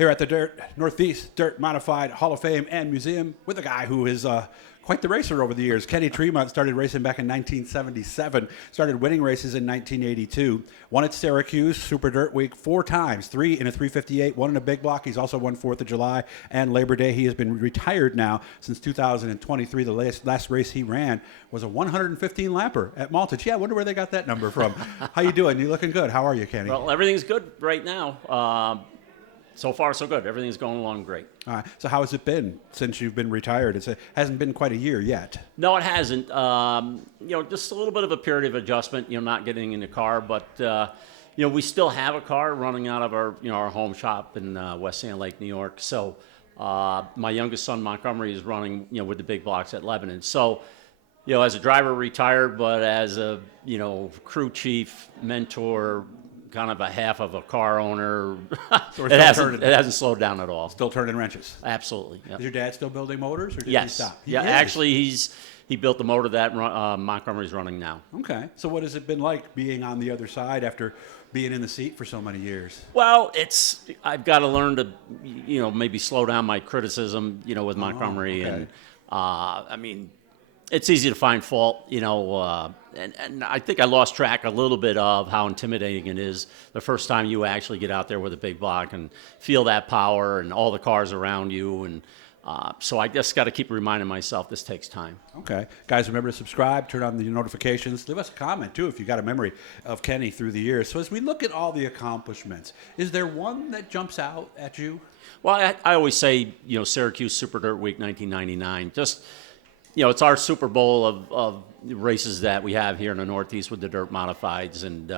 here at the Northeast Dirt Modified Hall of Fame and Museum with a guy who is quite the racer over the years. Kenny Tremont started racing back in 1977, started winning races in 1982, won at Syracuse Super Dirt Week 4 times, 3 in a 358, 1 in a big block. He's also won 4th of July and Labor Day. He has been retired now since 2023. The last race he ran was a 115 lapper at Malta. Gee, I wonder where they got that number from. How you doing? You looking good. How are you, Kenny? Well, everything's good right now. So far, so good. Everything's going along great. All right. So how has it been since you've been retired? It hasn't been quite a year yet. No, it hasn't. Just a little bit of a period of adjustment, not getting in the car. But, we still have a car running out of our home shop in West Sand Lake, New York. So my youngest son, Montgomery, is running, with the big blocks at Lebanon. So, as a driver, retired, but as a, crew chief, mentor, kind of a half of a car owner. So it hasn't slowed down at all. Still turning wrenches. Absolutely. Yep. Is your dad still building motors, or did he stop? Actually, he built the motor that Montgomery's running now. Okay. So what has it been like being on the other side after being in the seat for so many years? Well, I've got to learn to, maybe slow down my criticism, with Montgomery. Okay. And, it's easy to find fault, and I think I lost track a little bit of how intimidating it is the first time you actually get out there with a big block and feel that power and all the cars around you. And so I just got to keep reminding myself this takes time. Okay. Guys, remember to subscribe, turn on the notifications. Leave us a comment, too, if you got a memory of Kenny through the years. So as we look at all the accomplishments, is there one that jumps out at you? Well, I always say, Syracuse Super Dirt Week 1999, just – it's our Super Bowl of races that we have here in the Northeast with the dirt modifieds, and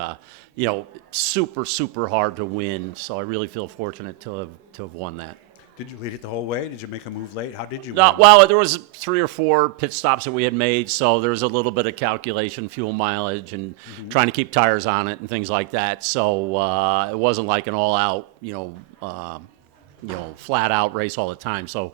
super, super hard to win. So I really feel fortunate to have won that. Did you lead it the whole way? Did you make a move late? How did you win? No, well, there was 3 or 4 pit stops that we had made, so there was a little bit of calculation, fuel mileage, and trying to keep tires on it and things like that. So it wasn't like an all-out, flat-out race all the time. So.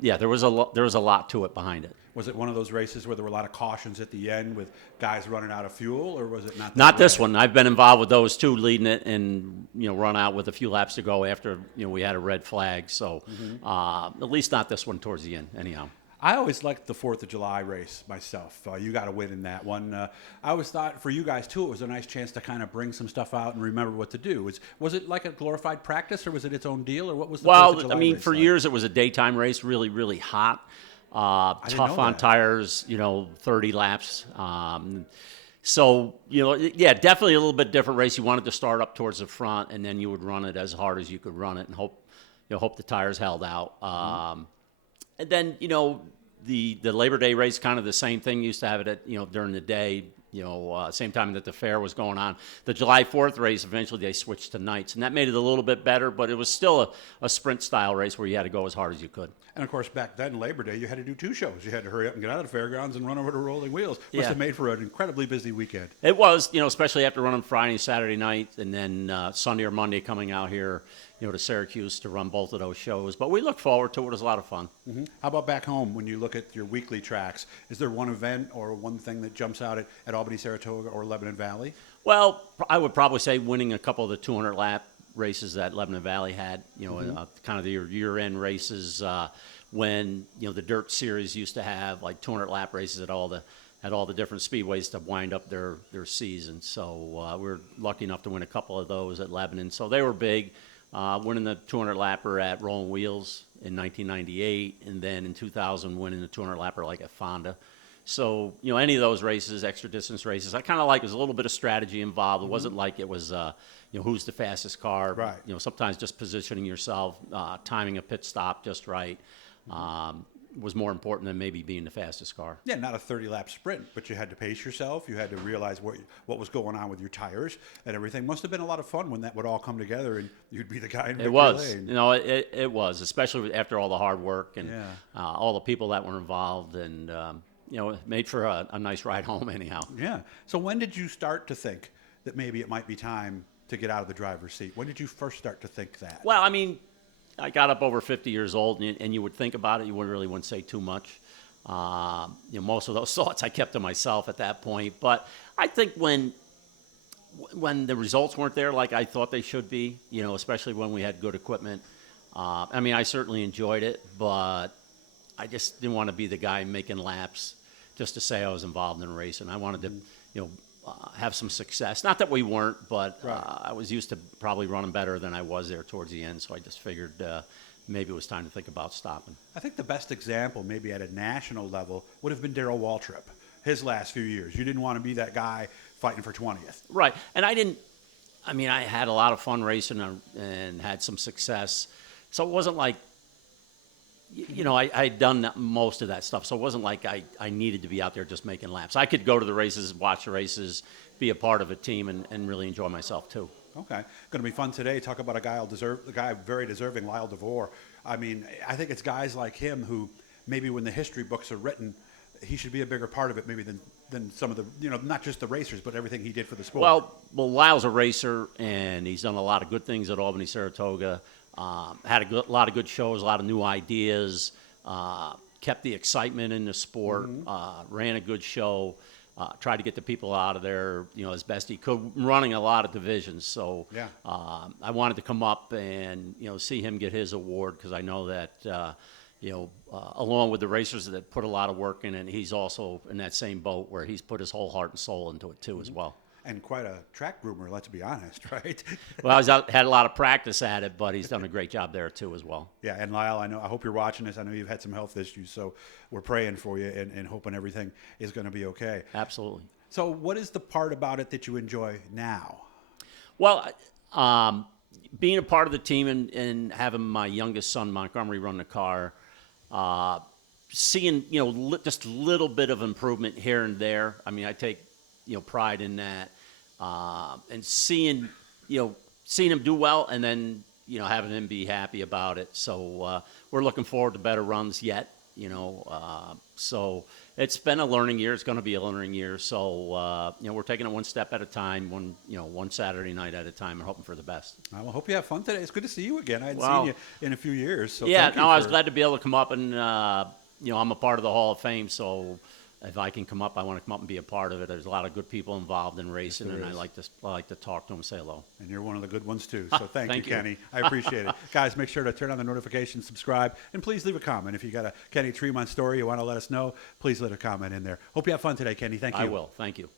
There was a lot to it behind it. Was it one of those races where there were a lot of cautions at the end with guys running out of fuel, or was it not? Not this one. I've been involved with those too, leading it and run out with a few laps to go after we had a red flag. So at least not this one towards the end, anyhow. I always liked the 4th of July race myself. You got to win in that one. I always thought for you guys, too, it was a nice chance to kind of bring some stuff out and remember what to do. Was it like a glorified practice, or was it its own deal, or what was the 4th of July race for like? Years it was a daytime race, really, really hot, tough on tires, 30 laps. Definitely a little bit different race. You wanted to start up towards the front, and then you would run it as hard as you could run it and hope the tires held out. And then, the Labor Day race, kind of the same thing. Used to have it at, during the day, same time that the fair was going on. The July 4th race, eventually they switched to nights, and that made it a little bit better, but it was still a sprint-style race where you had to go as hard as you could. And, of course, back then, Labor Day, you had to do 2 shows. You had to hurry up and get out of the fairgrounds and run over to Rolling Wheels. Must have made for an incredibly busy weekend. It was, especially after running Friday, Saturday night, and then Sunday or Monday coming out here, to Syracuse to run both of those shows. But we look forward to it. It was a lot of fun. Mm-hmm. How about back home when you look at your weekly tracks? Is there one event or one thing that jumps out at Albany, Saratoga, or Lebanon Valley? Well, I would probably say winning a couple of the 200-lap races that Lebanon Valley had, kind of the year-end races when, the Dirt Series used to have like 200-lap races at all the different speedways to wind up their season. So we were lucky enough to win a couple of those at Lebanon. So they were big. Winning the 200-lapper at Rolling Wheels in 1998, and then in 2000 winning the 200-lapper like at Fonda. So, any of those races, extra distance races, I kind of like. There's a little bit of strategy involved. It wasn't like it was, who's the fastest car. Right. Sometimes just positioning yourself, timing a pit stop just right. Was more important than maybe being the fastest car. Yeah, not a 30-lap sprint, but you had to pace yourself. You had to realize what was going on with your tires and everything. Must have been a lot of fun when that would all come together and you'd be the guy in victory lane. It was, especially after all the hard work and all the people that were involved, and it made for a nice ride home anyhow. Yeah. So when did you start to think that maybe it might be time to get out of the driver's seat? When did you first start to think that? Well, I got up over 50 years old, and you would think about it. You wouldn't say too much. Most of those thoughts I kept to myself at that point. But I think when when the results weren't there like I thought they should be, especially when we had good equipment. I mean, I certainly enjoyed it, but I just didn't want to be the guy making laps just to say I was involved in racing. I wanted to, have some success. Not that we weren't, but Right. I was used to probably running better than I was there towards the end. So I just figured maybe it was time to think about stopping. I think the best example, maybe at a national level, would have been Darrell Waltrip. His last few years, you didn't want to be that guy fighting for 20th. Right, and I had a lot of fun racing and had some success. So it wasn't like, I'd done most of that stuff. So it wasn't like I needed to be out there just making laps. I could go to the races, watch the races, be a part of a team, and really enjoy myself too. Okay, going to be fun today. Talk about a guy very deserving, Lyle DeVore. I mean, I think it's guys like him who maybe when the history books are written, he should be a bigger part of it maybe than some of the, not just the racers, but everything he did for the sport. Well, Lyle's a racer, and he's done a lot of good things at Albany, Saratoga. Had a lot of good shows, a lot of new ideas, kept the excitement in the sport, ran a good show, tried to get the people out of there, as best he could, running a lot of divisions. So Yeah. I wanted to come up and, see him get his award because I know that, along with the racers that put a lot of work in it, he's also in that same boat where he's put his whole heart and soul into it too as well. And quite a track groomer, let's be honest, right? Well, had a lot of practice at it, but he's done a great job there too as well. Yeah, and Lyle, I hope you're watching this. I know you've had some health issues, so we're praying for you and hoping everything is going to be okay. Absolutely. So what is the part about it that you enjoy now? Well, being a part of the team and having my youngest son, Montgomery, run the car, seeing, just a little bit of improvement here and there. I mean, I take, pride in that. And seeing him do well and then, having him be happy about it. So we're looking forward to better runs yet, so it's been a learning year. It's going to be a learning year. So, we're taking it one step at a time, one Saturday night at a time and hoping for the best. I hope you have fun today. It's good to see you again. I hadn't Well, seen you in a few years. So yeah, thank you I was glad to be able to come up and, I'm a part of the Hall of Fame. So if I can come up, I want to come up and be a part of it. There's a lot of good people involved in racing, Yes, and there I is. like to talk to them and say hello. And you're one of the good ones, too. So thank you, Thank you. Kenny. I appreciate it. Guys, make sure to turn on the notifications, subscribe, and please leave a comment. If you got a Kenny Tremont story you want to let us know, please leave a comment in there. Hope you have fun today, Kenny. Thank you. I will. Thank you.